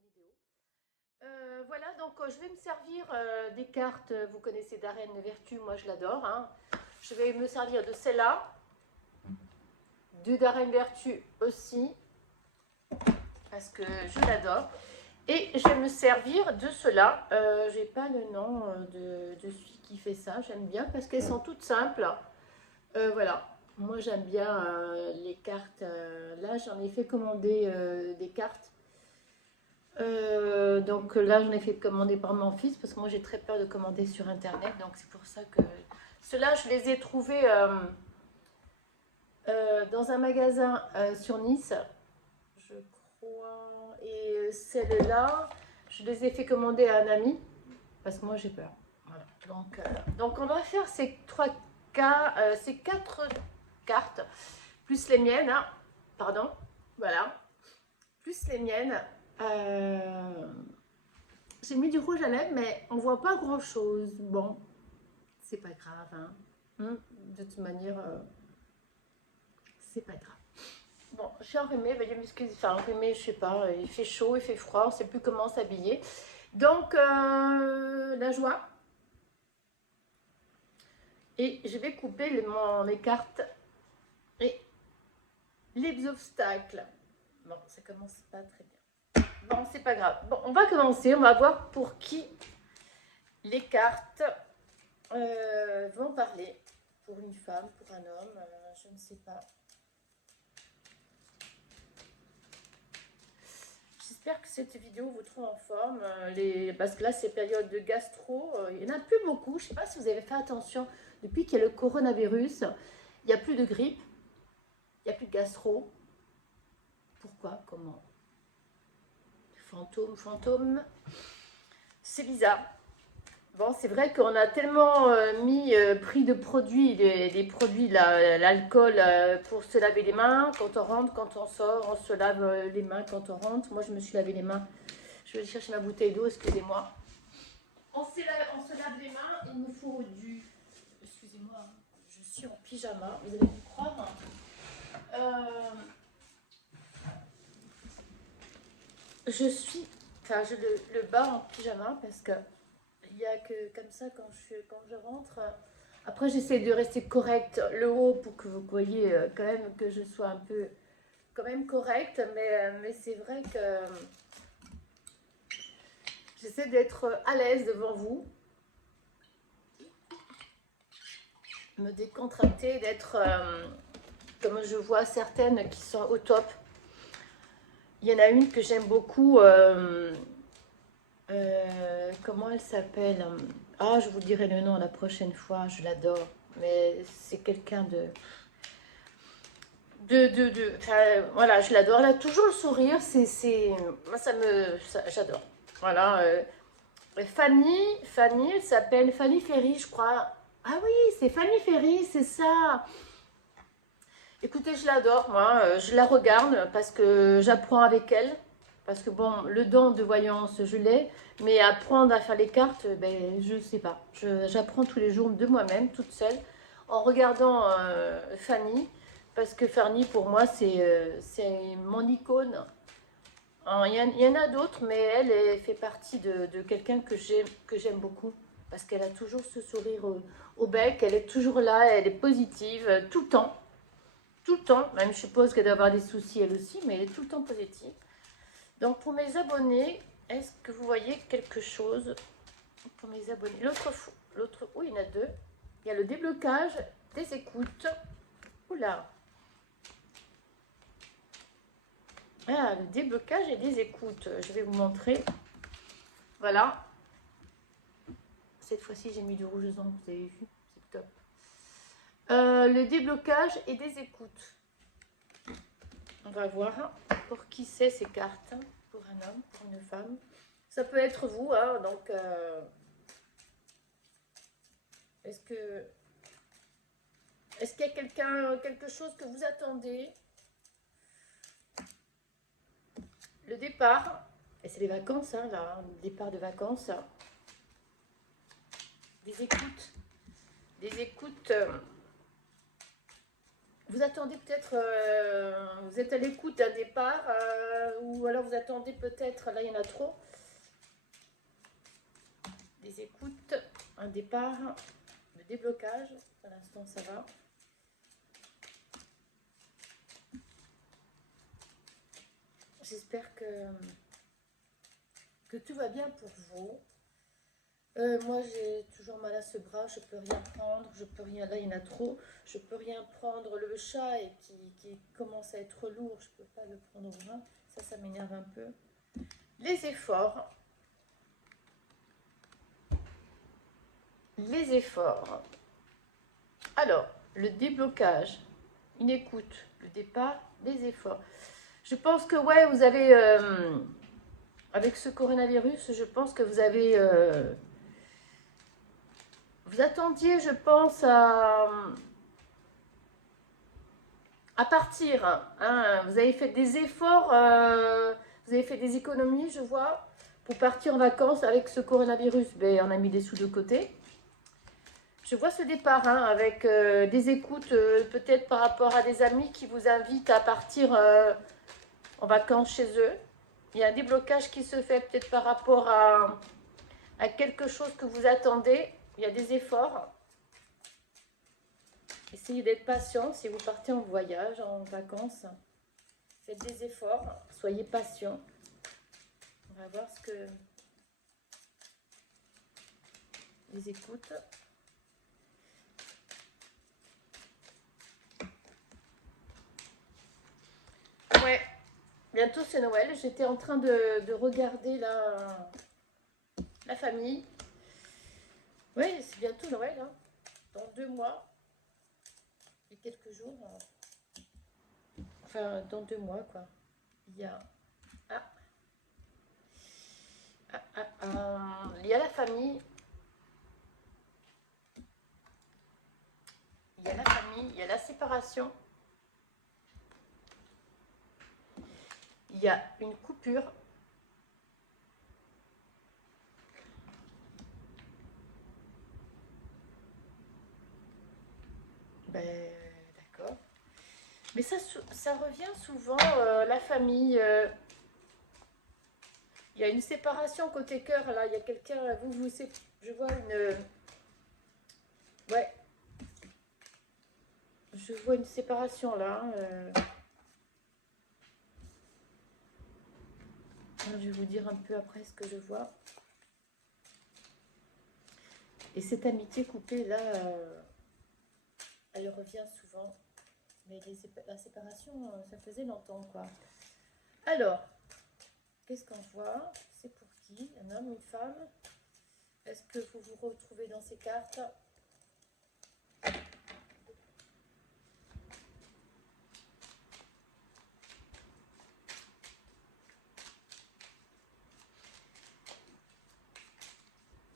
prochaine vidéo. Voilà, donc je vais me servir des cartes, vous connaissez Darren Vertu, moi je l'adore. Hein. Je vais me servir de celle-là, du Darren Vertu aussi, parce que je l'adore. Et je vais me servir de cela. J'ai pas le nom de celui qui fait ça, j'aime bien parce qu'elles sont toutes simples. Voilà, moi j'aime bien les cartes. Là, j'en ai fait commander des cartes. Donc là, j'en ai fait commander par mon fils parce que moi j'ai très peur de commander sur internet. Donc c'est pour ça que ceux-là, je les ai trouvés dans un magasin sur Nice, je crois. Et celles-là, je les ai fait commander à un ami parce que moi j'ai peur. Voilà. Donc on va faire ces ces 4 cartes plus les miennes. Hein. Pardon, voilà, plus les miennes. J'ai mis du rouge à lèvres, mais on voit pas grand chose. Bon, c'est pas grave. Hein. De toute manière, c'est pas grave. Bon, je suis enrhumée, veuillez m'excuser. Enfin, enrhumée, je sais pas, il fait chaud, il fait froid, on sait plus comment s'habiller. Donc, la joie. Et je vais couper les cartes et les obstacles. Bon, ça commence pas très bien. Bon, c'est pas grave. Bon, on va commencer. On va voir pour qui les cartes vont parler. Pour une femme, pour un homme, je ne sais pas. J'espère que cette vidéo vous trouve en forme. Parce que là, c'est période de gastro. Il n'y en a plus beaucoup. Je ne sais pas si vous avez fait attention. Depuis qu'il y a le coronavirus, il n'y a plus de grippe. Il n'y a plus de gastro. Pourquoi? Comment? Fantôme. C'est bizarre. Bon, c'est vrai qu'on a tellement pris de produits, des produits, l'alcool pour se laver les mains. Quand on rentre, quand on sort, on se lave les mains quand on rentre. Moi, je me suis lavé les mains. Je vais aller chercher ma bouteille d'eau, excusez-moi. On se lave les mains. Il me faut du... Excusez-moi, je suis en pyjama. Vous allez me croire. Je suis... Enfin, je le bas en pyjama parce que... Il n'y a que comme ça quand je rentre. Après, j'essaie de rester correcte le haut pour que vous voyez quand même que je sois un peu quand même correcte. Mais c'est vrai que j'essaie d'être à l'aise devant vous. Me décontracter, d'être comme je vois certaines qui sont au top. Il y en a une que j'aime beaucoup. Comment elle s'appelle? Ah, je vous dirai le nom la prochaine fois, je l'adore. Mais c'est quelqu'un voilà, je l'adore. Elle a toujours le sourire, moi j'adore. Voilà. Fanny, elle s'appelle Fanny Ferry, je crois. Ah oui, c'est Fanny Ferry, c'est ça. Écoutez, je l'adore, moi. Je la regarde parce que j'apprends avec elle. Parce que bon, le don de voyance, je l'ai. Mais apprendre à faire les cartes, ben, je ne sais pas. J'apprends tous les jours de moi-même, toute seule, en regardant Fanny. Parce que Fanny, pour moi, c'est mon icône. Il y en a d'autres, mais elle fait partie de quelqu'un que j'aime beaucoup. Parce qu'elle a toujours ce sourire au bec. Elle est toujours là, elle est positive, tout le temps. Tout le temps, même je suppose qu'elle doit avoir des soucis elle aussi, mais elle est tout le temps positive. Donc pour mes abonnés, est-ce que vous voyez quelque chose pour mes abonnés? Oui, il y en a deux. Il y a le déblocage des écoutes. Oula. Ah, le déblocage et des écoutes. Je vais vous montrer. Voilà. Cette fois-ci, j'ai mis du rouge aux ongles, vous avez vu? C'est top. Le déblocage et des écoutes. On va voir pour qui c'est ces cartes. Pour un homme, pour une femme. Ça peut être vous, hein, donc... Est-ce qu'il y a quelque chose que vous attendez? Le départ, et c'est les vacances, hein, là, le départ de vacances. Des écoutes. Vous attendez peut-être, vous êtes à l'écoute d'un départ ou ou alors vous attendez peut-être, là il y en a trop, des écoutes, un départ, le déblocage, pour l'instant ça va. J'espère que tout va bien pour vous. Moi j'ai toujours mal à ce bras, je peux rien prendre, je peux rien, là il y en a trop, je peux rien prendre, le chat et qui commence à être lourd, je peux pas le prendre au bras, ça m'énerve un peu. Les efforts, alors le déblocage, une écoute, le départ, les efforts. Je pense que ouais, vous avez, avec ce coronavirus, je pense que vous avez... vous attendiez, je pense, à partir. Hein. Vous avez fait des efforts, vous avez fait des économies, je vois, pour partir en vacances avec ce coronavirus. Ben, on a mis des sous de côté. Je vois ce départ hein, avec des écoutes, peut-être par rapport à des amis qui vous invitent à partir en vacances chez eux. Il y a un déblocage qui se fait peut-être par rapport à quelque chose que vous attendez. Il y a des efforts. Essayez d'être patient si vous partez en voyage, en vacances. Faites des efforts, soyez patient. On va voir ce que les écoutes. Ouais, bientôt c'est Noël. J'étais en train de regarder la famille. Oui, c'est bientôt Noël. Hein. Dans 2 mois et quelques jours. Enfin, dans 2 mois, quoi. Il y a... il y a la famille. Il y a la famille, il y a la séparation. Il y a une coupure. Ben, d'accord. Mais ça revient souvent, la famille. Il y a une séparation côté cœur, là. Il y a quelqu'un, je vois une... Ouais. Je vois une séparation, là. Je vais vous dire un peu après ce que je vois. Et cette amitié coupée, là, elle revient souvent. Mais la séparation, ça faisait longtemps, quoi. Alors, qu'est-ce qu'on voit? C'est pour qui? Un homme, une femme? Est-ce que vous vous retrouvez dans ces cartes?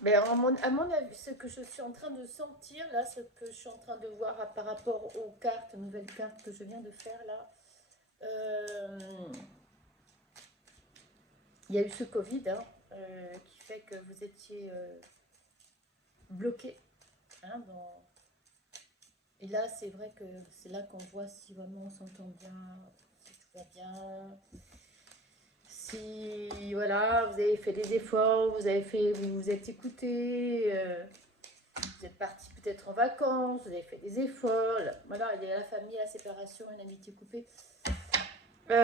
Mais à mon avis, ce que je suis en train de sentir, là, ce que je suis en train de voir par rapport aux cartes, nouvelles cartes que je viens de faire, là, il y a eu ce Covid, hein, qui fait que vous étiez bloqué. Hein, et là, c'est vrai que c'est là qu'on voit si vraiment on s'entend bien, si tout va bien. Si voilà, vous avez fait des efforts, vous vous êtes écouté, vous êtes parti peut-être en vacances, vous avez fait des efforts. Là, voilà, il y a la famille, la séparation, une amitié coupée. Ce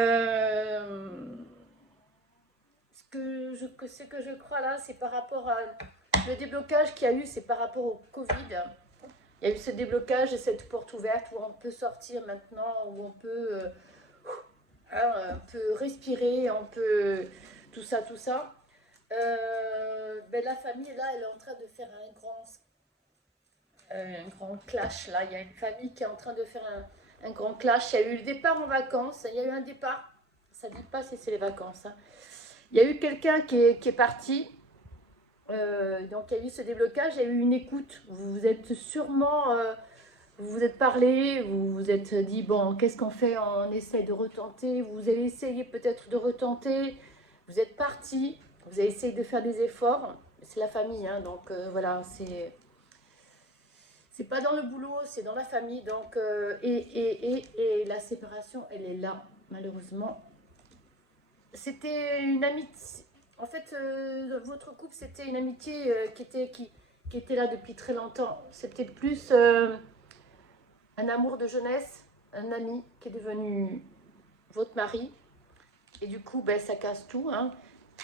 que je crois là, c'est par rapport à le déblocage qu'il y a eu, c'est par rapport au Covid. Il y a eu ce déblocage et cette porte ouverte où on peut sortir maintenant, où on peut respirer, on peut tout ça, tout ça. Ben, la famille là, elle est en train de faire un grand clash là. Il y a une famille qui est en train de faire un grand clash. Il y a eu le départ en vacances. Il y a eu un départ. Ça ne dit pas si c'est les vacances. Hein. Il y a eu quelqu'un qui est parti. Donc il y a eu ce déblocage. Il y a eu une écoute. Vous vous êtes sûrement vous vous êtes parlé, vous vous êtes dit, bon, qu'est-ce qu'on fait? On essaie de retenter. Vous avez essayé peut-être de retenter. Vous êtes parti. Vous avez essayé de faire des efforts. C'est la famille, hein, donc voilà, c'est pas dans le boulot, c'est dans la famille. Donc, et la séparation, elle est là, malheureusement. c'était une amitié. En fait, votre couple, c'était une amitié qui était là depuis très longtemps. C'était plus un amour de jeunesse, un ami qui est devenu votre mari. Et du coup, ben, ça casse tout. Hein.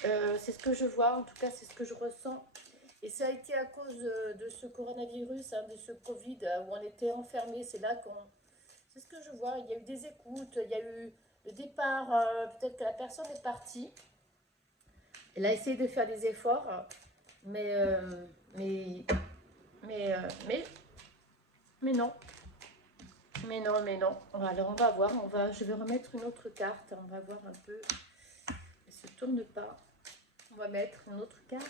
C'est ce que je vois, en tout cas, c'est ce que je ressens. Et ça a été à cause de ce coronavirus, hein, de ce Covid, où on était enfermés. C'est là qu'on... C'est ce que je vois. Il y a eu des écoutes, il y a eu le départ. Peut-être que la personne est partie. Elle a essayé de faire des efforts, mais, mais, mais, euh, mais, mais non. Mais non, mais non. Alors on va voir. Je vais remettre une autre carte. On va voir un peu. Elle ne se tourne pas. On va mettre une autre carte.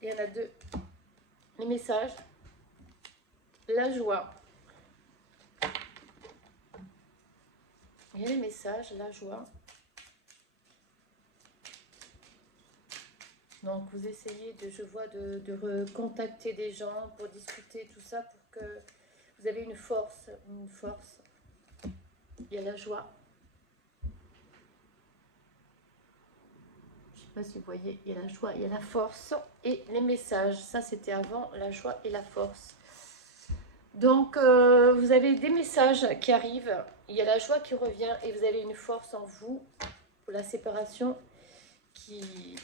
Et il y en a deux. Les messages. La joie. Il y a les messages, la joie. Donc vous essayez je vois, de recontacter des gens pour discuter tout ça, pour que vous avez une force, une force. Il y a la joie. Je ne sais pas si vous voyez, il y a la joie, il y a la force et les messages. Ça, c'était avant la joie et la force. Donc, vous avez des messages qui arrivent. Il y a la joie qui revient et vous avez une force en vous pour la séparation qui...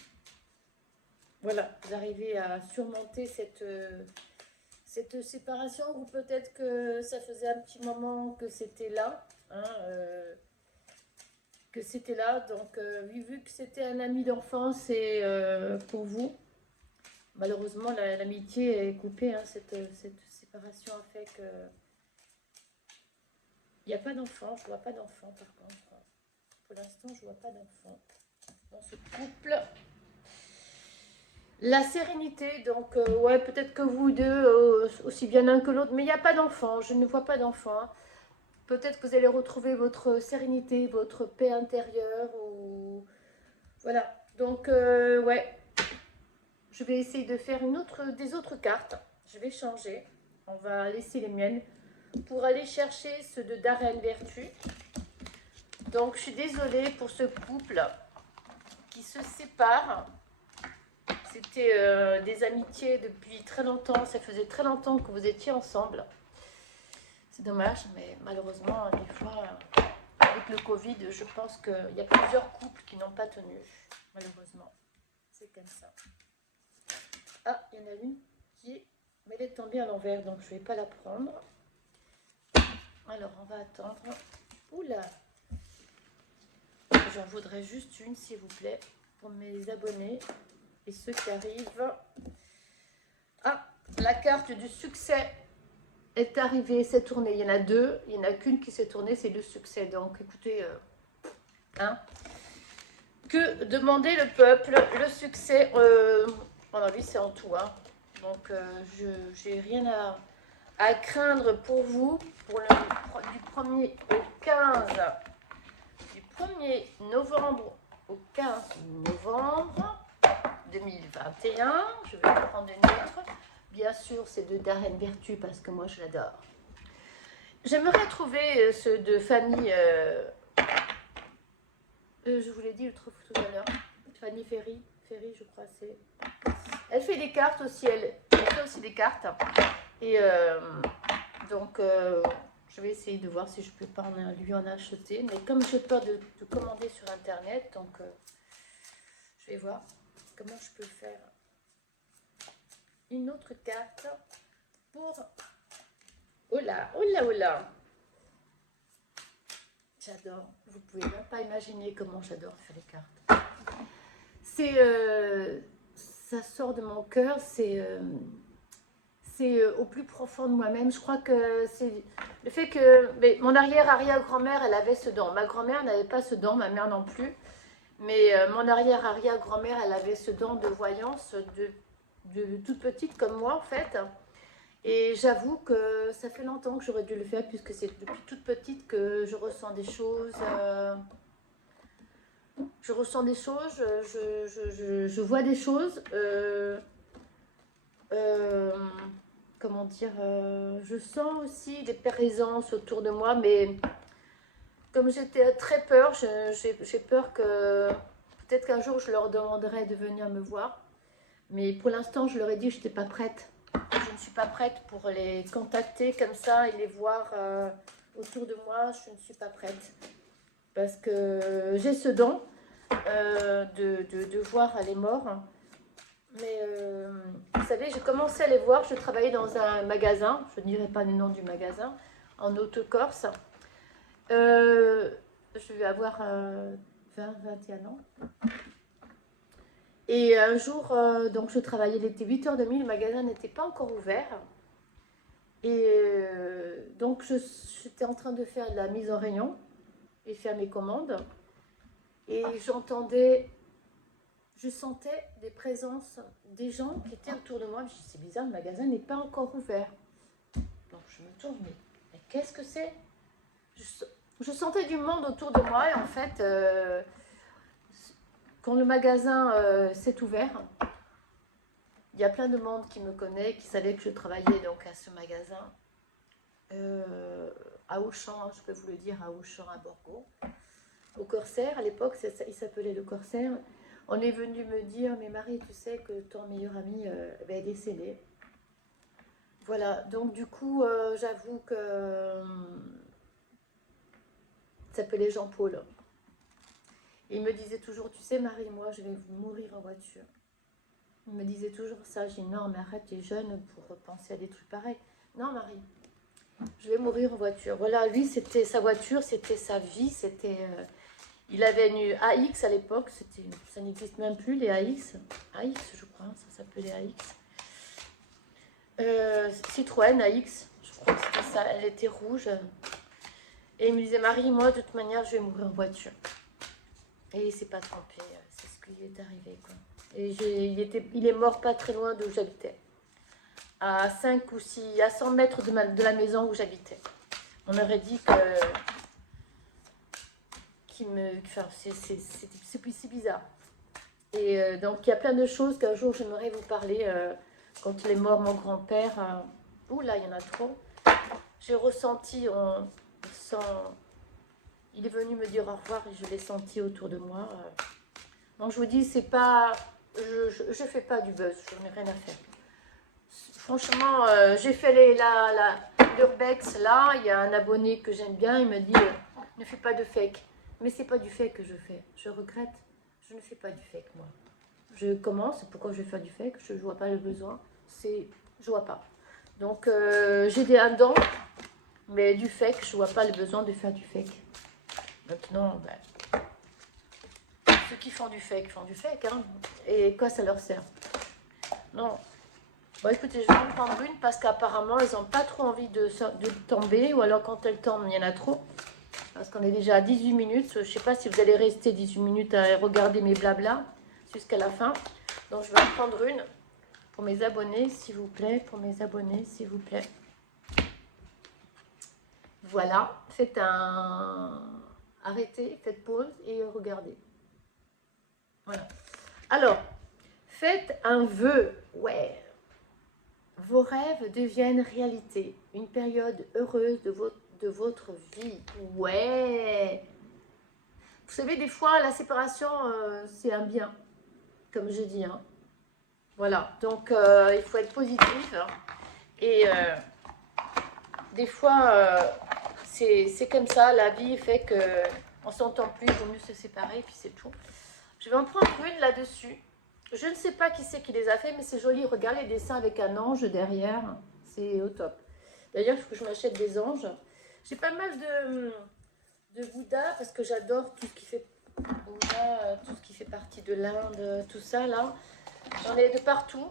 Voilà, vous arrivez à surmonter cette séparation, ou peut-être que ça faisait un petit moment que c'était là. Hein, que c'était là, donc vu que c'était un ami d'enfance et pour vous, malheureusement l'amitié est coupée, hein, cette séparation a fait que il n'y a pas d'enfant, je vois pas d'enfant par contre, pour l'instant je vois pas d'enfant dans ce couple. La sérénité, donc ouais, peut-être que vous deux, aussi bien l'un que l'autre, mais il n'y a pas d'enfant, je ne vois pas d'enfant. Hein. Peut-être que vous allez retrouver votre sérénité, votre paix intérieure, ou... Voilà, donc ouais, je vais essayer de faire des autres cartes. Je vais changer, on va laisser les miennes, pour aller chercher ceux de Darren Vertu. Donc je suis désolée pour ce couple qui se sépare. C'était des amitiés depuis très longtemps, ça faisait très longtemps que vous étiez ensemble. C'est dommage, mais malheureusement, des fois, avec le Covid, je pense qu'il y a plusieurs couples qui n'ont pas tenu, malheureusement. C'est comme ça. Ah, il y en a une qui est... Mais elle est tombée à l'envers, donc je ne vais pas la prendre. Alors, on va attendre. Oula! J'en voudrais juste une, s'il vous plaît, pour mes abonnés et ceux qui arrivent. Ah, la carte du succès est arrivée, s'est tournée. Il y en a deux, il n'y en a qu'une qui s'est tournée, c'est le succès. Donc, écoutez, hein, que demander le peuple? Le succès, à mon avis, c'est en tout. Hein. Donc, je n'ai rien à craindre pour vous, pour du 1er au 15, du 1er novembre au 15 novembre 2021. Je vais prendre une autre. Bien sûr, c'est de Darren Vertu parce que moi, je l'adore. J'aimerais trouver ceux de Fanny... je vous l'ai dit tout à l'heure. Fanny Ferry, je crois, c'est... Elle fait des cartes aussi, elle fait aussi des cartes. Et donc, je vais essayer de voir si je peux pas lui en acheter. Mais comme j'ai peur de commander sur Internet, donc je vais voir comment je peux faire une autre carte pour... Oh là, oh là, oh là. J'adore. Vous pouvez même pas imaginer comment j'adore faire les cartes. C'est... ça sort de mon cœur, c'est au plus profond de moi-même. Je crois que c'est le fait que mon arrière-arrière-grand-mère, elle avait ce don. Ma grand-mère n'avait pas ce don, ma mère non plus. Mais mon arrière-arrière-grand-mère, elle avait ce don de voyance de toute petite comme moi en fait. Et j'avoue que ça fait longtemps que j'aurais dû le faire puisque c'est depuis toute petite que je ressens des choses. Je ressens des choses, je vois des choses. comment dire, je sens aussi des présences autour de moi, mais comme j'étais très peur, j'ai peur que peut-être qu'un jour je leur demanderai de venir me voir. Mais pour l'instant, je leur ai dit que je n'étais pas prête. Je ne suis pas prête pour les contacter comme ça et les voir autour de moi. Je ne suis pas prête. Parce que j'ai ce don de voir les morts. Mais vous savez, j'ai commencé à les voir. Je travaillais dans un magasin. Je ne dirai pas le nom du magasin. En Haute-Corse. Je vais avoir 20-21 ans. Et un jour, donc je travaillais, il était 8h30, le magasin n'était pas encore ouvert. Et donc j'étais en train de faire de la mise en rayon et faire mes commandes. Et je sentais des présences des gens qui étaient autour de moi. Je me suis dit, c'est bizarre, le magasin n'est pas encore ouvert. Donc je me tourne, mais qu'est-ce que c'est? Je sentais du monde autour de moi et en fait... quand le magasin s'est ouvert, il y a plein de monde qui me connaît, qui savait que je travaillais donc à ce magasin, à Auchan, je peux vous le dire, à Auchan, à Borgo, au Corsaire. À l'époque, il s'appelait le Corsaire. On est venu me dire, mais Marie, tu sais que ton meilleur ami est décédé. Voilà, donc du coup, j'avoue que il s'appelait Jean-Paul. Il me disait toujours, tu sais Marie, moi je vais mourir en voiture. Il me disait toujours ça. J'ai dit non mais arrête, tu es jeune pour penser à des trucs pareils. Non Marie, je vais mourir en voiture. Voilà, lui c'était sa voiture, c'était sa vie, c'était... il avait une AX à l'époque, ça n'existe même plus les AX. AX je crois, ça s'appelait AX. Citroën AX, je crois que c'était ça, elle était rouge. Et il me disait Marie, moi de toute manière je vais mourir en voiture. Et il ne s'est pas trompé, c'est ce qui lui est arrivé, quoi. Et il est mort pas très loin d'où j'habitais. À 5 ou 6, à 100 mètres de la maison où j'habitais. On aurait dit enfin, c'est bizarre. Et donc il y a plein de choses qu'un jour j'aimerais vous parler. Quand il est mort mon grand-père, ouh là il y en a trop. J'ai ressenti, il est venu me dire au revoir et je l'ai senti autour de moi. Donc je vous dis, c'est pas, je fais pas du buzz, je n'ai rien à faire. Franchement, j'ai fait l'urbex là, il y a un abonné que j'aime bien, il me dit ne fais pas de fake. Mais c'est pas du fake que je fais, je regrette, je ne fais pas du fake moi. Je commence, pourquoi je vais faire du fake? Je ne vois pas le besoin, je vois pas. Donc j'ai un don, mais du fake, je vois pas le besoin de faire du fake. Maintenant, ceux qui font du fake, hein. Et quoi ça leur sert? Non. Bon, écoutez, je vais en prendre une parce qu'apparemment, elles n'ont pas trop envie de tomber. Ou alors, quand elles tombent, il y en a trop. Parce qu'on est déjà à 18 minutes. Je ne sais pas si vous allez rester 18 minutes à regarder mes blabla jusqu'à la fin. Donc, je vais en prendre une pour mes abonnés, s'il vous plaît. Pour mes abonnés, s'il vous plaît. Voilà. Arrêtez, faites pause et regardez. Voilà. Alors, faites un vœu. Ouais. Vos rêves deviennent réalité. Une période heureuse de votre vie. Ouais. Vous savez, des fois, la séparation, c'est un bien. Comme je dis. Hein. Voilà. Donc, il faut être positif. Hein. Et des fois, c'est comme ça. La vie fait qu'on ne s'entend plus. Il vaut mieux se séparer. Et puis, c'est tout. Je vais en prendre une là-dessus. Je ne sais pas qui c'est qui les a fait, mais c'est joli. Regarde les dessins avec un ange derrière. C'est au top. D'ailleurs, il faut que je m'achète des anges. J'ai pas mal de Bouddha parce que j'adore tout ce qui fait Bouddha, tout ce qui fait partie de l'Inde, tout ça là. J'en ai de partout.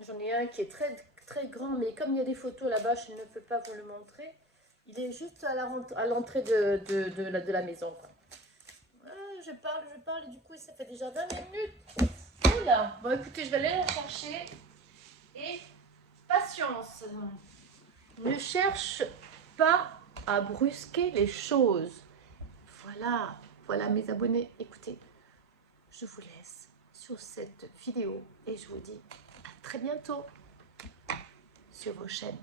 J'en ai un qui est très, très grand, mais comme il y a des photos là-bas, je ne peux pas vous le montrer. Il est juste à l'entrée de la maison. Je parle, et du coup, ça fait déjà 20 minutes. Oula. Bon, écoutez, je vais aller la chercher. Et patience. Ne cherche pas à brusquer les choses. Voilà mes abonnés. Écoutez, je vous laisse sur cette vidéo et je vous dis à très bientôt. sur vos chaînes.